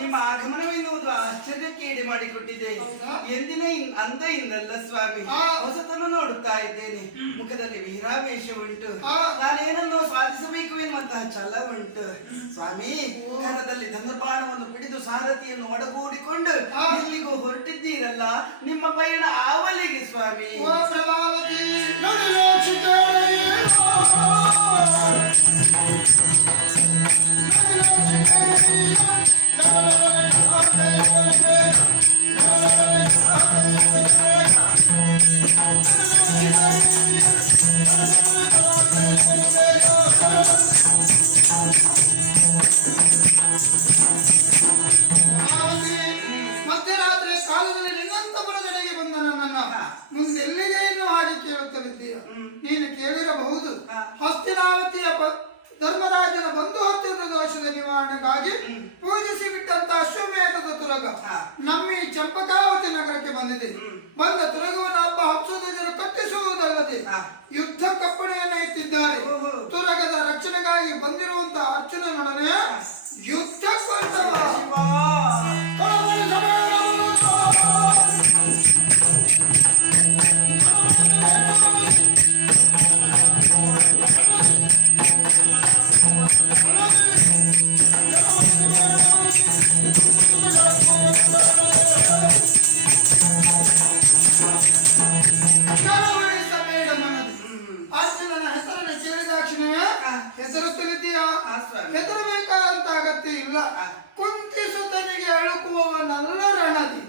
ನಿಮ್ಮ ಆಗಮನವೆನ್ನುವುದು ಆಶ್ಚರ್ಯಕ್ಕೆ ಈಡು ಮಾಡಿಕೊಟ್ಟಿದೆ. ಎಂದಿನ ಅಂದೆಯಿಂದಲ್ಲ ಸ್ವಾಮಿ, ಹೊಸತನ್ನು ನೋಡುತ್ತಾ ಇದ್ದೇನೆ. ಮುಖದಲ್ಲಿ ವೀರಾವೇಶ ಉಂಟು, ನಾನೇನನ್ನು ಸಾಧಿಸಬೇಕು ಎನ್ನುವಂತಹ ಛಲ ಉಂಟು. ಸ್ವಾಮಿ, ಕರದಲ್ಲಿ ಧನುರ್ಬಾಣವನ್ನು ಹಿಡಿದು ಸಾರಥಿಯನ್ನು ಒಡಗೂಡಿಕೊಂಡು ಎಲ್ಲಿಗೂ ಹೊರಟಿದ್ದೀರಲ್ಲ, ನಿಮ್ಮ ಪಯಣ ಆವಲಿಗೆ ಸ್ವಾಮಿ. ಮಧ್ಯರಾತ್ರಿ ಕಾಲದಲ್ಲಿ ನಿನ್ನಂತಪುರದೆಡೆಗೆ ಬಂದ ನನ್ನನ್ನ ಮುಂದೆ ಎಲ್ಲಿಗೆ ಇನ್ನು ಹಾಗೆ ಕೇಳುತ್ತಲಿದ್ದೀಯ. ನೀನು ಕೇಳಿರಬಹುದು, ಹಸ್ತಿನಾವತಿಯ ಧರ್ಮರಾಜನ ಬಂಧು ಹತ್ತಿರದ ದೋಷದ ನಿವಾರಣೆಗಾಗಿ ಪೂಜಿಸಿ ಬಿಟ್ಟಂತ ಅಶ್ವಮೇಧದ ತುರಗ ನಮ್ಮ ಈ ಚಂಪಕಾವತಿ ನಗರಕ್ಕೆ ಬಂದಿದೆ. ಬಂದ ತುರಗವನ್ನು ಹಬ್ಬ ಹಂಸಧ್ವಜರು ಕಟ್ಟಿಸುವುದಲ್ಲದೆ ಯುದ್ಧ ಕಪ್ಪಣೆಯನ್ನು ಎತ್ತಿದ್ದಾರೆ. ತುರಗದ ರಕ್ಷಣೆಗಾಗಿ ಬಂದಿರುವಂತಹ ಅರ್ಜುನನೊಡನೆ ಯುದ್ಧಕ್ಕೊಂಡವ. ಅರ್ಜುನನ ಹೆಸರನ್ನು ಕೇಳಿದಾಕ್ಷಣ ಹೆಸರುತ್ತಲಿದ್ದೀಯ. ಹೆದರಬೇಕಾದಂತ ಅಗತ್ಯ ಇಲ್ಲ. ಕುಂತಿಸುತ್ತನಿಗೆ ಅಳುಕುವವನಲ್ಲ ರಣದಿ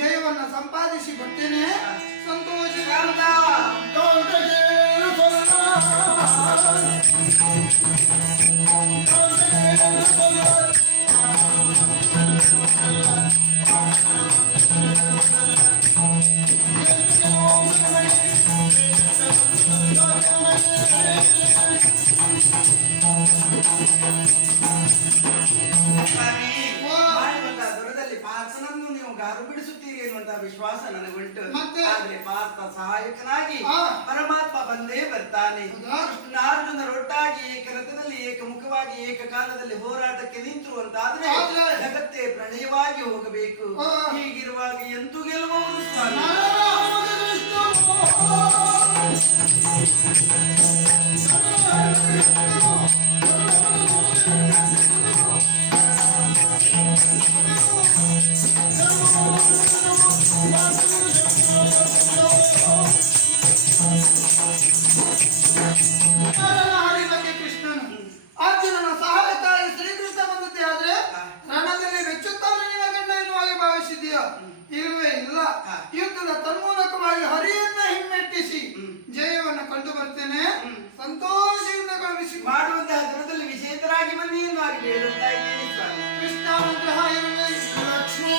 ಜಯವನ್ನು ಸಂಪಾದಿಸಿ ಬರ್ತೇನೆ. ಸಂತೋಷ ನೀವು ಗಾರು ಬಿಡಿಸುತ್ತೀರಿ ಎನ್ನುವಂತಹ ವಿಶ್ವಾಸ ನನಗುಂಟು. ಆದ್ರೆ ಪಾರ್ಥ ಸಹಾಯಕನಾಗಿ ಪರಮಾತ್ಮ ಬಂದೇ ಬರ್ತಾನೆ. ಅರ್ಜುನರೊಟ್ಟಾಗಿ ಏಕರಥದಲ್ಲಿ ಏಕಮುಖವಾಗಿ ಏಕಕಾಲದಲ್ಲಿ ಹೋರಾಟಕ್ಕೆ ನಿಂತರು ಅಂತಾದ್ರೆ ಜಗತ್ತೇ ಪ್ರಣಯವಾಗಿ ಹೋಗಬೇಕು. ಹೀಗಿರುವಾಗ ಎಂತೂ ಗೆಲ್ಲಬಹುದು ಸ್ವಾಮಿ. ಕೃಷ್ಣನು ಅರ್ಜುನನ ಸಹಾಯಕ್ಕಾಗಿ ಶ್ರೀಕೃಷ್ಣ ಬಂದದ್ದೇ ಆದ್ರೆ ರಣದಲ್ಲಿ ಬೆಚ್ಚುತ್ತವನು ನಿನ್ನ ಗಂಡ ಎನ್ನುವಾಗಿ ಭಾವಿಸಿದೀಯ? ಇಲ್ಲವೇ ಇಲ್ಲ. ಯುದ್ಧದ ತನ್ಮೂಲಕವಾಗಿ ಹರಿಯನ್ನ ಹಿಮ್ಮೆಟ್ಟಿಸಿ ಜಯವನ್ನು ಕಂಡು ಬರ್ತೇನೆ. ಸಂತೋಷದಿಂದ ಕಳುಹಿಸಿ ಮಾಡುವಂತಹ ದಿನದಲ್ಲಿ ವಿಜೇತರಾಗಿ ಬನ್ನಿ ಎಂದು ಆಗಿ ಹೇಳುತ್ತಾ ಇದ್ದೀನಿ ಸ್ವಾಮಿ. ಕೃಷ್ಣ ಅನುಗ್ರಹ ಇರಲಿ. ಲಕ್ಷ್ಮೀ